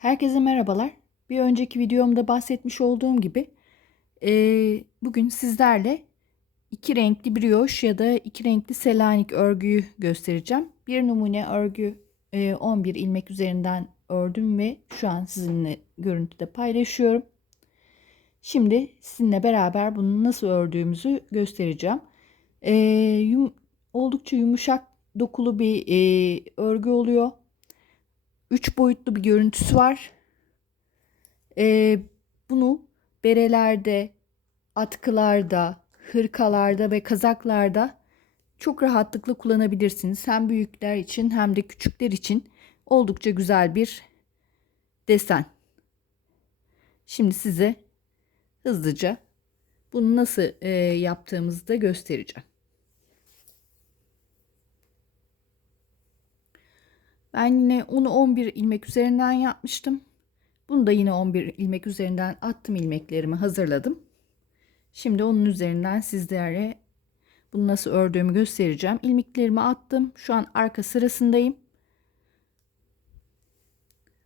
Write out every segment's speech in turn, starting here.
Herkese merhabalar. Bir önceki videomda bahsetmiş olduğum gibi eee, bugün sizlerle iki renkli brioş ya da iki renkli selanik örgüyü göstereceğim. Bir numune örgü eee, 11 ilmek üzerinden ördüm ve şu an sizinle görüntüde paylaşıyorum. Şimdi sizinle beraber bunu nasıl ördüğümüzü göstereceğim. Eee, yum- oldukça yumuşak dokulu bir eee, örgü oluyor. Üç boyutlu bir görüntüsü var. Ee, bunu berelerde, atkılarda, hırkalarda ve kazaklarda çok rahatlıkla kullanabilirsiniz. Hem büyükler için hem de küçükler için oldukça güzel bir desen. Şimdi size hızlıca bunu nasıl e, yaptığımızı da göstereceğim. Ben yine onu 11 ilmek üzerinden yapmıştım. Bunu da yine 11 ilmek üzerinden attım ilmeklerimi hazırladım. Şimdi onun üzerinden sizlere bunu nasıl ördüğümü göstereceğim. İlmeklerimi attım. Şu an arka sırasındayım.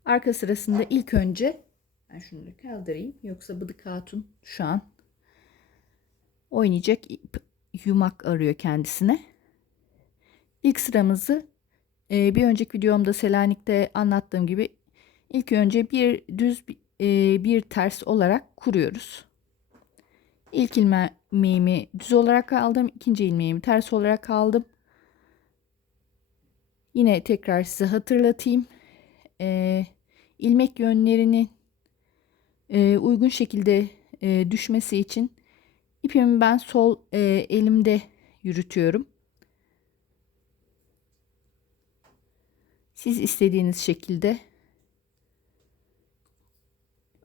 Arka sırasında ilk önce ben şunu da kaldırayım. Yoksa Bıdık Hatun şu an oynayacak ip, yumak arıyor kendisine. İlk sıramızı e, bir önceki videomda Selanik'te anlattığım gibi ilk önce bir düz e, bir ters olarak kuruyoruz. İlk ilmeğimi düz olarak aldım. ikinci ilmeğimi ters olarak aldım. Yine tekrar size hatırlatayım. E, ilmek yönlerini e, uygun şekilde e, düşmesi için ipimi ben sol e, elimde yürütüyorum. Siz istediğiniz şekilde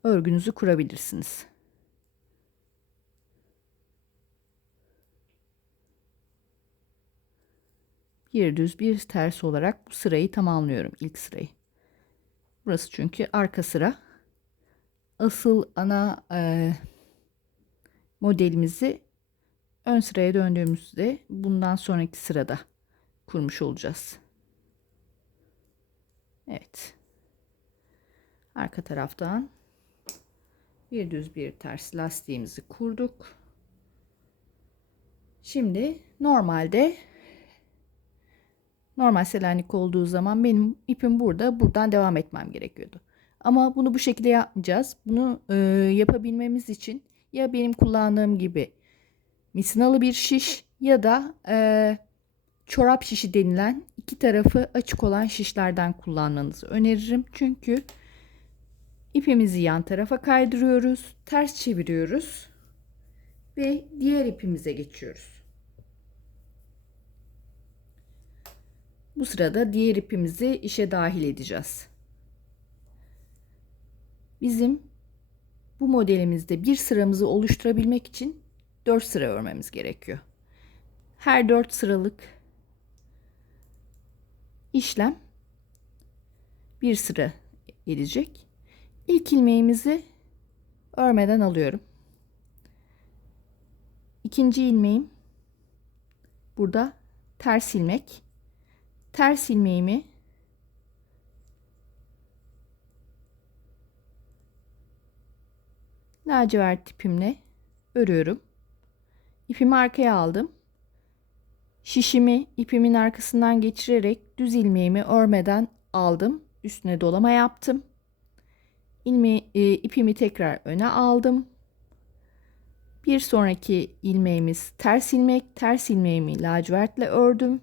örgünüzü kurabilirsiniz. Bir düz bir ters olarak bu sırayı tamamlıyorum ilk sırayı. Burası çünkü arka sıra. Asıl ana e, modelimizi ön sıraya döndüğümüzde bundan sonraki sırada kurmuş olacağız. Evet. Arka taraftan bir düz bir ters lastiğimizi kurduk. Şimdi normalde normal selanik olduğu zaman benim ipim burada buradan devam etmem gerekiyordu. Ama bunu bu şekilde yapmayacağız. Bunu e, yapabilmemiz için ya benim kullandığım gibi misinalı bir şiş ya da e, çorap şişi denilen iki tarafı açık olan şişlerden kullanmanızı öneririm. Çünkü ipimizi yan tarafa kaydırıyoruz, ters çeviriyoruz ve diğer ipimize geçiyoruz. Bu sırada diğer ipimizi işe dahil edeceğiz. Bizim bu modelimizde bir sıramızı oluşturabilmek için 4 sıra örmemiz gerekiyor. Her 4 sıralık işlem bir sıra gelecek. İlk ilmeğimizi örmeden alıyorum. İkinci ilmeğim burada ters ilmek. Ters ilmeğimi lacivert ipimle örüyorum. İpimi arkaya aldım. Şişimi ipimin arkasından geçirerek düz ilmeğimi örmeden aldım. Üstüne dolama yaptım. İlme, e, ipimi tekrar öne aldım. Bir sonraki ilmeğimiz ters ilmek. Ters ilmeğimi lacivertle ördüm.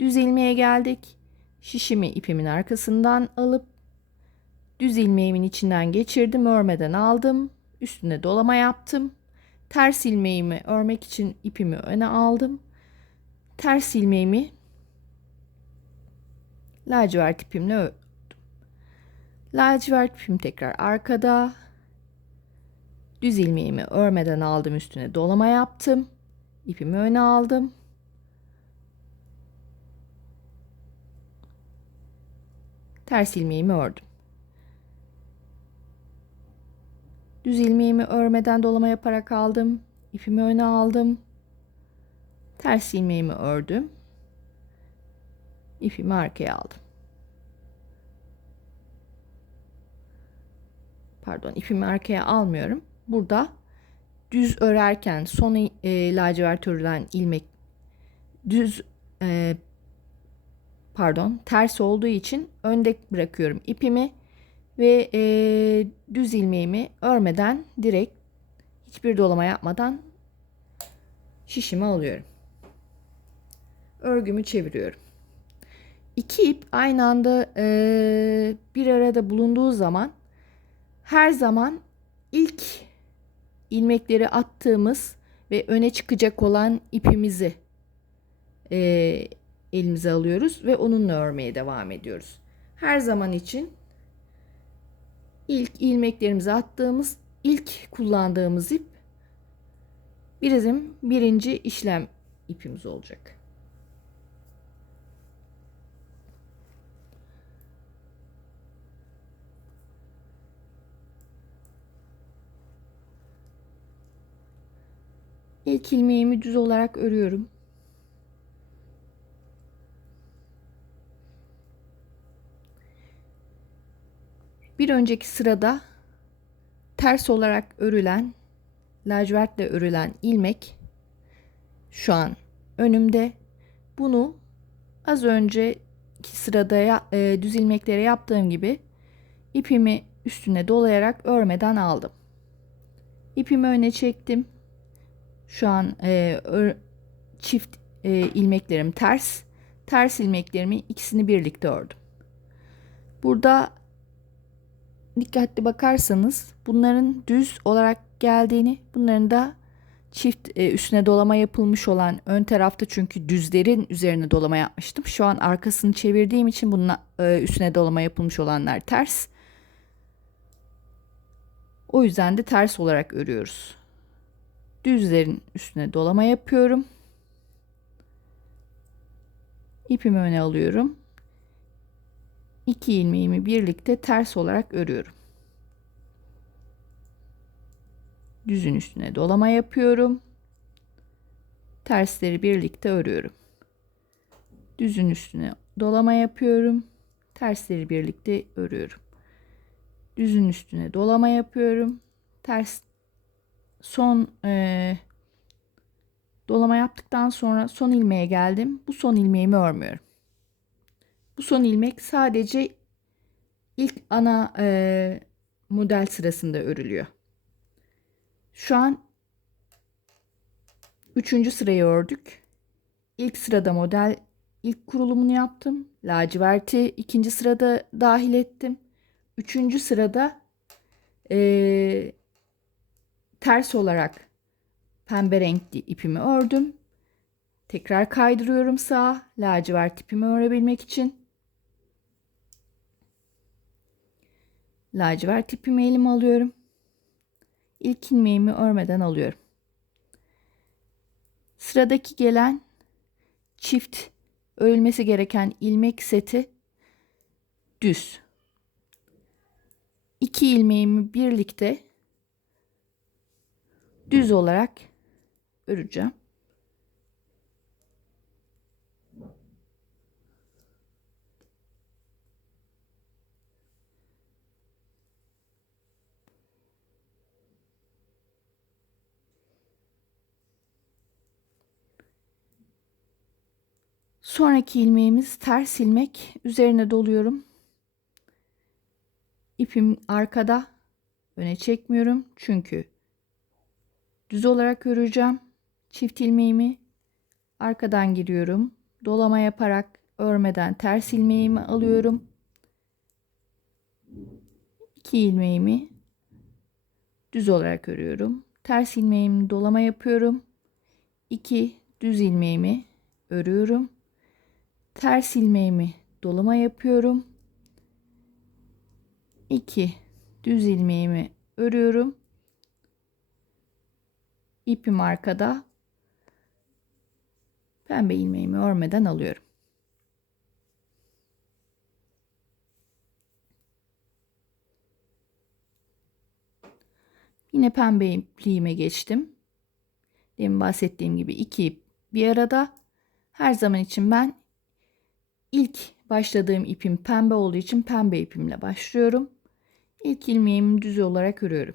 Düz ilmeğe geldik. Şişimi ipimin arkasından alıp düz ilmeğimin içinden geçirdim. Örmeden aldım. Üstüne dolama yaptım. Ters ilmeğimi örmek için ipimi öne aldım ters ilmeğimi lacivert ipimle ördüm. Lacivert ipim tekrar arkada. Düz ilmeğimi örmeden aldım üstüne dolama yaptım. İpimi öne aldım. Ters ilmeğimi ördüm. Düz ilmeğimi örmeden dolama yaparak aldım. İpimi öne aldım. Ters ilmeğimi ördüm. İpimi arkaya aldım. pardon ipimi arkaya almıyorum. Burada düz örerken son e, lacivert örülen ilmek düz e, pardon ters olduğu için önde bırakıyorum ipimi ve e, düz ilmeğimi örmeden direkt hiçbir dolama yapmadan şişimi alıyorum. Örgümü çeviriyorum. İki ip aynı anda e, bir arada bulunduğu zaman her zaman ilk ilmekleri attığımız ve öne çıkacak olan ipimizi e, elimize alıyoruz ve onunla örmeye devam ediyoruz. Her zaman için ilk ilmeklerimizi attığımız ilk kullandığımız ip bizim birinci işlem ipimiz olacak. İlk ilmeğimi düz olarak örüyorum. Bir önceki sırada ters olarak örülen lacivertle örülen ilmek şu an önümde. Bunu az önceki sırada ya, e, düz ilmeklere yaptığım gibi ipimi üstüne dolayarak örmeden aldım. İpimi öne çektim. Şu an e, çift e, ilmeklerim ters. Ters ilmeklerimi ikisini birlikte ördüm. Burada dikkatli bakarsanız bunların düz olarak geldiğini, bunların da çift e, üstüne dolama yapılmış olan ön tarafta çünkü düzlerin üzerine dolama yapmıştım. Şu an arkasını çevirdiğim için bunun e, üstüne dolama yapılmış olanlar ters. O yüzden de ters olarak örüyoruz. Düzlerin üstüne dolama yapıyorum. İpimi öne alıyorum. İki ilmeğimi birlikte ters olarak örüyorum. Düzün üstüne dolama yapıyorum. Tersleri birlikte örüyorum. Düzün üstüne dolama yapıyorum. Tersleri birlikte örüyorum. Düzün üstüne dolama yapıyorum. Ters son e, dolama yaptıktan sonra son ilmeğe geldim. Bu son ilmeğimi örmüyorum. Bu son ilmek sadece ilk ana e, model sırasında örülüyor. Şu an üçüncü sırayı ördük. İlk sırada model ilk kurulumunu yaptım. Laciverti ikinci sırada dahil ettim. Üçüncü sırada e, ters olarak pembe renkli ipimi ördüm. Tekrar kaydırıyorum sağa lacivert ipimi örebilmek için. Lacivert ipimi elime alıyorum. İlk ilmeğimi örmeden alıyorum. Sıradaki gelen çift örülmesi gereken ilmek seti düz. İki ilmeğimi birlikte düz olarak öreceğim. Sonraki ilmeğimiz ters ilmek. Üzerine doluyorum. İpim arkada. Öne çekmiyorum. Çünkü düz olarak öreceğim. Çift ilmeğimi arkadan giriyorum. Dolama yaparak örmeden ters ilmeğimi alıyorum. İki ilmeğimi düz olarak örüyorum. Ters ilmeğimi dolama yapıyorum. İki düz ilmeğimi örüyorum ters ilmeğimi dolama yapıyorum. 2 düz ilmeğimi örüyorum. İpim arkada. Pembe ilmeğimi örmeden alıyorum. Yine pembe ipliğime geçtim. Demin bahsettiğim gibi iki ip bir arada. Her zaman için ben İlk başladığım ipim pembe olduğu için pembe ipimle başlıyorum. İlk ilmeğimi düz olarak örüyorum.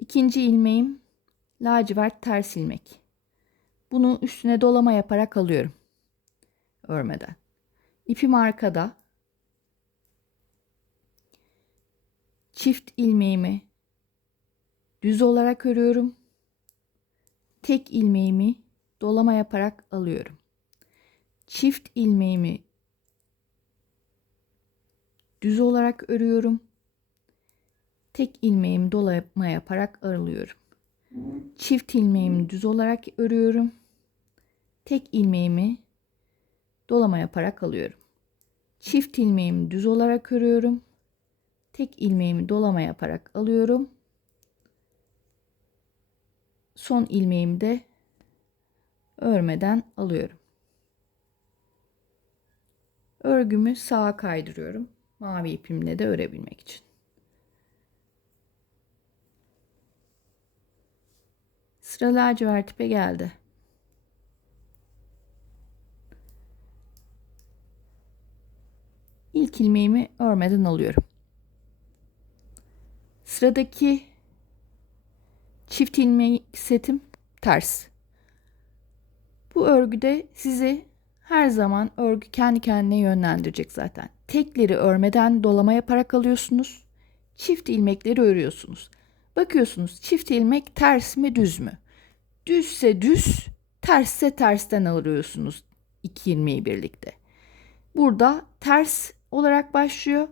İkinci ilmeğim lacivert ters ilmek. Bunu üstüne dolama yaparak alıyorum. Örmeden. İpim arkada. Çift ilmeğimi düz olarak örüyorum. Tek ilmeğimi dolama yaparak alıyorum. Çift ilmeğimi düz olarak örüyorum. Tek ilmeğimi dolama yaparak alıyorum. Çift ilmeğimi düz olarak örüyorum. Tek ilmeğimi dolama yaparak alıyorum. Çift ilmeğimi düz olarak örüyorum. Tek ilmeğimi dolama yaparak alıyorum. Son ilmeğimi de örmeden alıyorum. Örgümü sağa kaydırıyorum. Mavi ipimle de örebilmek için. Sıra lacivert ipe geldi. İlk ilmeğimi örmeden alıyorum. Sıradaki çift ilmek setim ters. Bu örgüde sizi her zaman örgü kendi kendine yönlendirecek zaten. Tekleri örmeden dolama yaparak alıyorsunuz. Çift ilmekleri örüyorsunuz. Bakıyorsunuz çift ilmek ters mi düz mü? Düzse düz, tersse tersten alıyorsunuz iki ilmeği birlikte. Burada ters olarak başlıyor.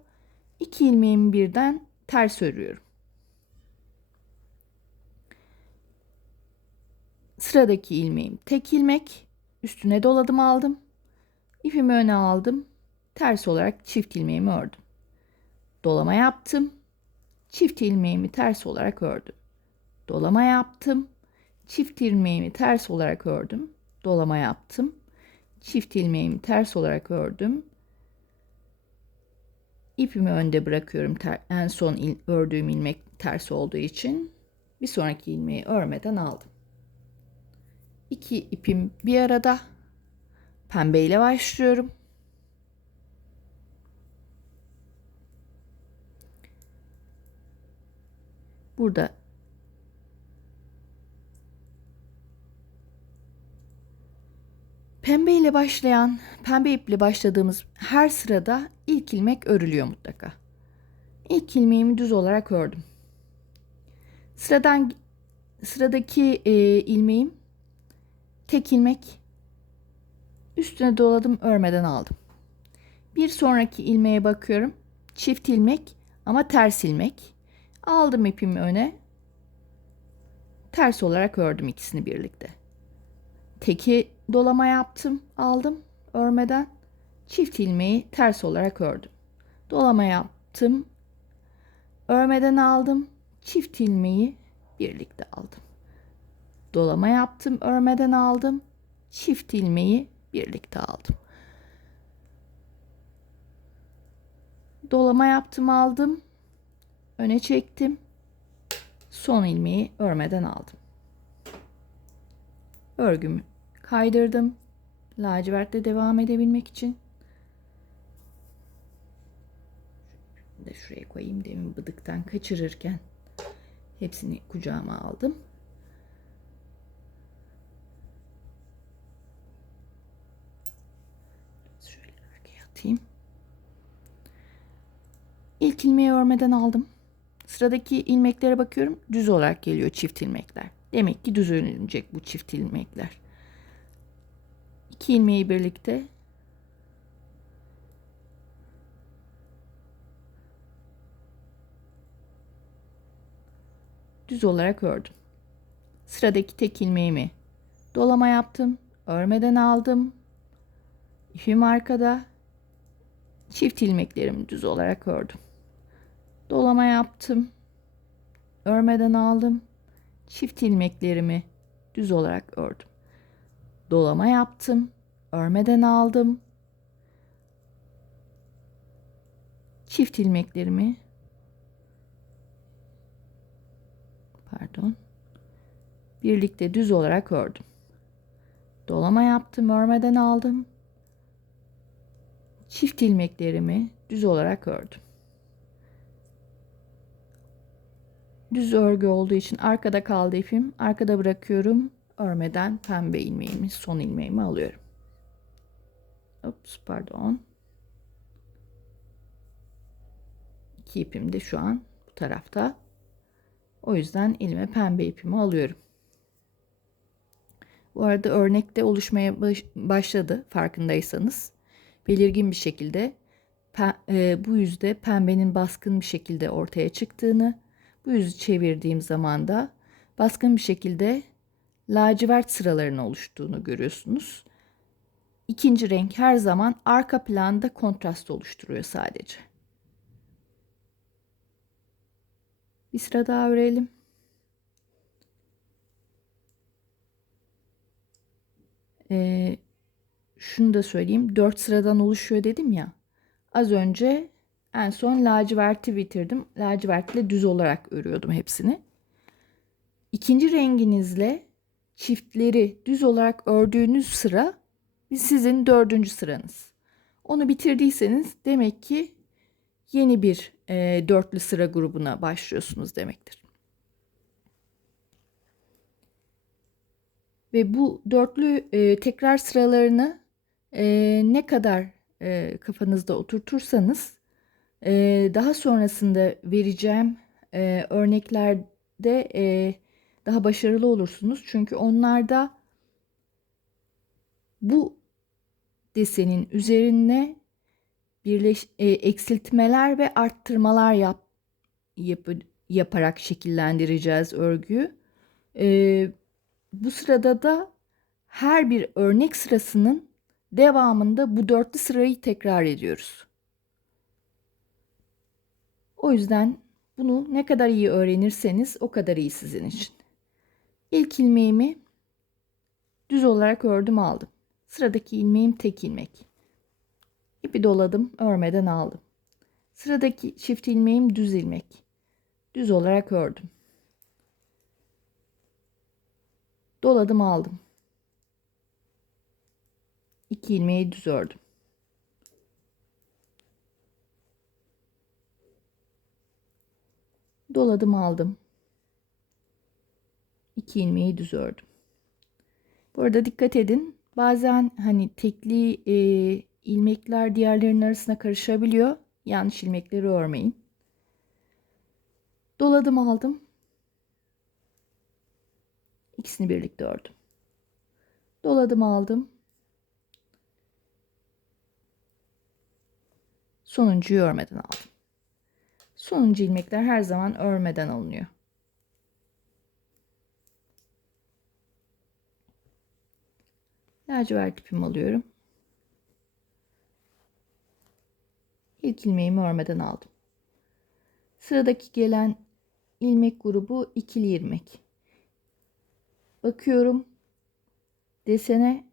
İki ilmeğimi birden ters örüyorum. Sıradaki ilmeğim tek ilmek. Üstüne doladım aldım. İpimi öne aldım. Ters olarak çift ilmeğimi ördüm. Dolama yaptım. Çift ilmeğimi ters olarak ördüm. Dolama yaptım. Çift ilmeğimi ters olarak ördüm. Dolama yaptım. Çift ilmeğimi ters olarak ördüm. İpimi önde bırakıyorum. En son il, ördüğüm ilmek ters olduğu için bir sonraki ilmeği örmeden aldım. İki ipim bir arada. Pembe ile başlıyorum. Burada pembe ile başlayan, pembe iple başladığımız her sırada ilk ilmek örülüyor mutlaka. İlk ilmeğimi düz olarak ördüm. Sıradan sıradaki e, ilmeğim tek ilmek üstüne doladım örmeden aldım. Bir sonraki ilmeğe bakıyorum. Çift ilmek ama ters ilmek. Aldım ipimi öne. Ters olarak ördüm ikisini birlikte. Teki dolama yaptım, aldım örmeden. Çift ilmeği ters olarak ördüm. Dolama yaptım. Örmeden aldım. Çift ilmeği birlikte aldım. Dolama yaptım, örmeden aldım. Çift ilmeği birlikte aldım. Dolama yaptım, aldım öne çektim. Son ilmeği örmeden aldım. Örgümü kaydırdım. Lacivertle devam edebilmek için. de şuraya koyayım demin bıdıktan kaçırırken hepsini kucağıma aldım. Şöyle arkaya atayım. İlk ilmeği örmeden aldım. Sıradaki ilmeklere bakıyorum. Düz olarak geliyor çift ilmekler. Demek ki düz örülecek bu çift ilmekler. İki ilmeği birlikte düz olarak ördüm. Sıradaki tek ilmeğimi dolama yaptım. Örmeden aldım. İpim arkada. Çift ilmeklerimi düz olarak ördüm dolama yaptım. Örmeden aldım. Çift ilmeklerimi düz olarak ördüm. Dolama yaptım. Örmeden aldım. Çift ilmeklerimi pardon birlikte düz olarak ördüm. Dolama yaptım, örmeden aldım. Çift ilmeklerimi düz olarak ördüm düz örgü olduğu için arkada kaldı ipim. Arkada bırakıyorum. Örmeden pembe ilmeğimi, son ilmeğimi alıyorum. Ups, pardon. İki ipim de şu an bu tarafta. O yüzden elime pembe ipimi alıyorum. Bu arada örnekte oluşmaya baş, başladı farkındaysanız. Belirgin bir şekilde e, bu yüzde pembenin baskın bir şekilde ortaya çıktığını, bu yüzü çevirdiğim zaman da baskın bir şekilde lacivert sıralarının oluştuğunu görüyorsunuz. İkinci renk her zaman arka planda kontrast oluşturuyor sadece. Bir sıra daha örelim. Ee, şunu da söyleyeyim. 4 sıradan oluşuyor dedim ya. Az önce en son laciverti bitirdim. Lacivertle düz olarak örüyordum hepsini. İkinci renginizle çiftleri düz olarak ördüğünüz sıra sizin dördüncü sıranız. Onu bitirdiyseniz demek ki yeni bir e, dörtlü sıra grubuna başlıyorsunuz demektir. Ve bu dörtlü e, tekrar sıralarını e, ne kadar e, kafanızda oturtursanız e, daha sonrasında vereceğim e, örneklerde e, daha başarılı olursunuz. Çünkü onlarda bu desenin üzerine birleş, e, eksiltmeler ve arttırmalar yap, yap, yaparak şekillendireceğiz örgüyü. E, bu sırada da her bir örnek sırasının devamında bu dörtlü sırayı tekrar ediyoruz. O yüzden bunu ne kadar iyi öğrenirseniz o kadar iyi sizin için. İlk ilmeğimi düz olarak ördüm aldım. Sıradaki ilmeğim tek ilmek. İpi doladım, örmeden aldım. Sıradaki çift ilmeğim düz ilmek. Düz olarak ördüm. Doladım, aldım. İki ilmeği düz ördüm. Doladım, aldım. İki ilmeği düz ördüm. Bu arada dikkat edin. Bazen hani tekli e, ilmekler diğerlerinin arasına karışabiliyor. Yanlış ilmekleri örmeyin. Doladım aldım. İkisini birlikte ördüm. Doladım aldım. Sonuncuyu örmeden aldım. Sonuncu ilmekler her zaman örmeden alınıyor. Lacivert ipimi alıyorum. İlk ilmeğimi örmeden aldım. Sıradaki gelen ilmek grubu ikili ilmek. Bakıyorum desene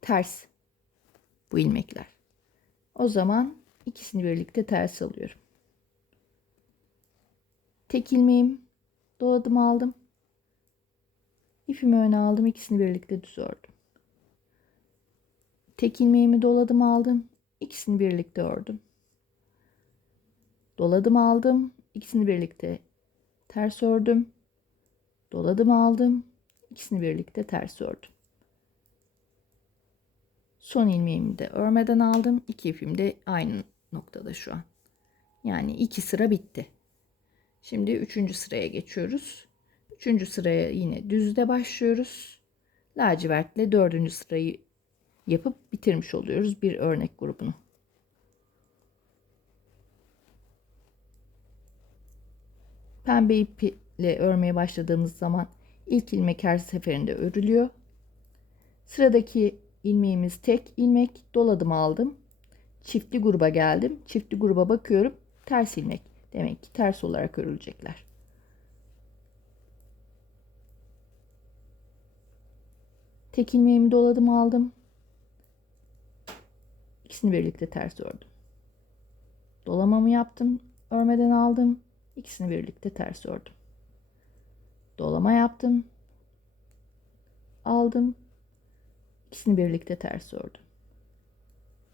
ters bu ilmekler. O zaman ikisini birlikte ters alıyorum. Tek ilmeğim doladım aldım. İpimi öne aldım. ikisini birlikte düz ördüm. Tek ilmeğimi doladım aldım. İkisini birlikte ördüm. Doladım aldım. İkisini birlikte ters ördüm. Doladım aldım. İkisini birlikte ters ördüm. Son ilmeğimi de örmeden aldım. İki ipim de aynı noktada şu an. Yani iki sıra bitti. Şimdi üçüncü sıraya geçiyoruz. Üçüncü sıraya yine düzde başlıyoruz. Lacivertle dördüncü sırayı yapıp bitirmiş oluyoruz bir örnek grubunu. Pembe iple örmeye başladığımız zaman ilk ilmek her seferinde örülüyor. Sıradaki ilmeğimiz tek ilmek doladım aldım. Çiftli gruba geldim. Çiftli gruba bakıyorum. Ters ilmek. Demek ki ters olarak örülecekler. Tek ilmeğimi doladım aldım. İkisini birlikte ters ördüm. Dolamamı yaptım. Örmeden aldım. İkisini birlikte ters ördüm. Dolama yaptım. Aldım. İkisini birlikte ters ördüm.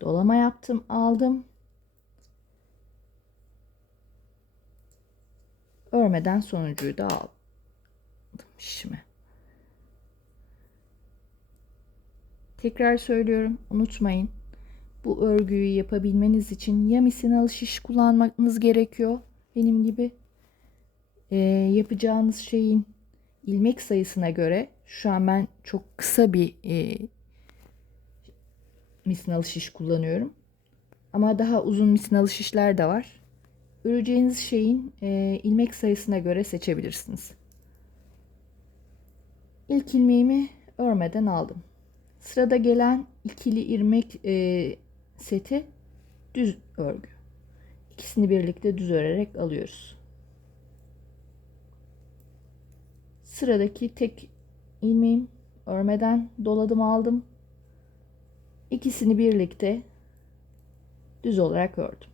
Dolama yaptım, aldım. Örmeden sonuncuyu da aldım şişime. Tekrar söylüyorum unutmayın. Bu örgüyü yapabilmeniz için ya misinalı şiş kullanmanız gerekiyor benim gibi. Ee, yapacağınız şeyin ilmek sayısına göre şu an ben çok kısa bir e, misinalı şiş kullanıyorum. Ama daha uzun misinalı şişler de var. Öreceğiniz şeyin e, ilmek sayısına göre seçebilirsiniz. İlk ilmeğimi örmeden aldım. Sırada gelen ikili ilmek e, seti düz örgü. İkisini birlikte düz örerek alıyoruz. Sıradaki tek ilmeğim örmeden doladım aldım. İkisini birlikte düz olarak ördüm.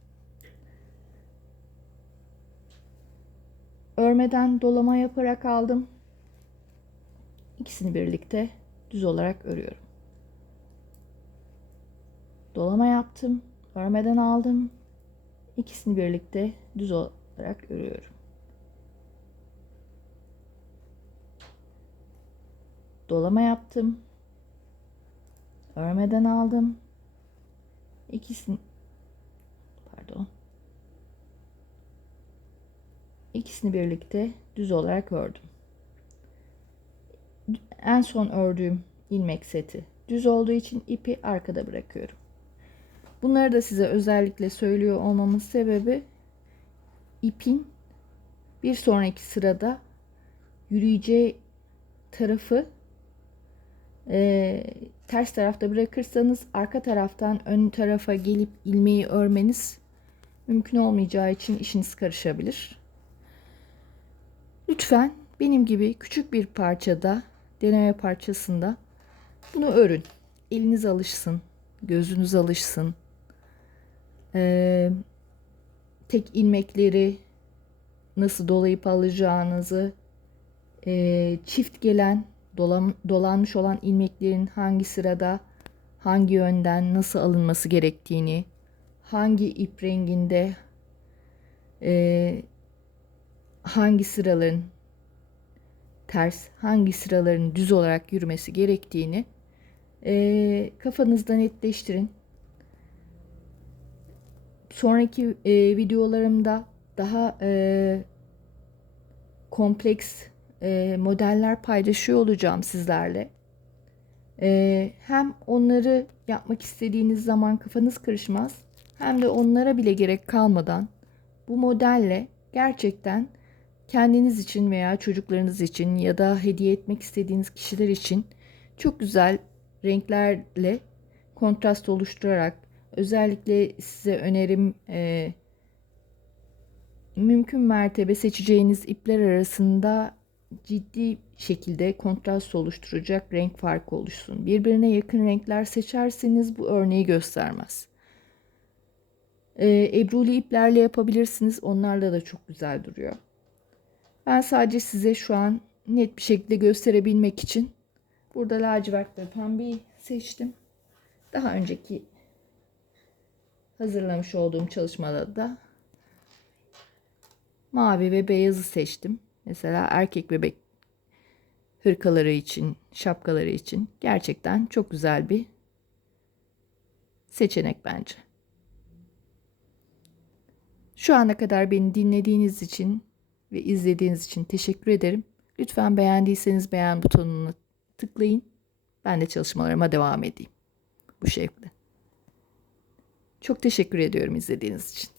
Örmeden dolama yaparak aldım. İkisini birlikte düz olarak örüyorum. Dolama yaptım. Örmeden aldım. İkisini birlikte düz olarak örüyorum. Dolama yaptım. Örmeden aldım. İkisini pardon. İkisini birlikte düz olarak ördüm. En son ördüğüm ilmek seti düz olduğu için ipi arkada bırakıyorum. Bunları da size özellikle söylüyor olmamın sebebi ipin bir sonraki sırada yürüyeceği tarafı e, ters tarafta bırakırsanız arka taraftan ön tarafa gelip ilmeği örmeniz mümkün olmayacağı için işiniz karışabilir. Lütfen benim gibi küçük bir parçada deneme parçasında bunu örün. Eliniz alışsın, gözünüz alışsın. Ee, tek ilmekleri nasıl dolayıp alacağınızı, e, çift gelen dolan, dolanmış olan ilmeklerin hangi sırada, hangi yönden nasıl alınması gerektiğini, hangi ip renginde, e, hangi sıraların ters, hangi sıraların düz olarak yürümesi gerektiğini e, kafanızda netleştirin. Sonraki e, videolarımda daha e, kompleks e, modeller paylaşıyor olacağım sizlerle. E, hem onları yapmak istediğiniz zaman kafanız karışmaz hem de onlara bile gerek kalmadan bu modelle gerçekten kendiniz için veya çocuklarınız için ya da hediye etmek istediğiniz kişiler için çok güzel renklerle kontrast oluşturarak özellikle size önerim e, mümkün mertebe seçeceğiniz ipler arasında ciddi şekilde kontrast oluşturacak renk farkı oluşsun. Birbirine yakın renkler seçerseniz bu örneği göstermez. E, ebruli iplerle yapabilirsiniz. Onlarla da çok güzel duruyor. Ben sadece size şu an net bir şekilde gösterebilmek için burada lacivert ve pembeyi seçtim. Daha önceki hazırlamış olduğum çalışmada da mavi ve beyazı seçtim. Mesela erkek bebek hırkaları için, şapkaları için gerçekten çok güzel bir seçenek bence. Şu ana kadar beni dinlediğiniz için ve izlediğiniz için teşekkür ederim. Lütfen beğendiyseniz beğen butonuna tıklayın. Ben de çalışmalarıma devam edeyim. Bu şekilde. Çok teşekkür ediyorum izlediğiniz için.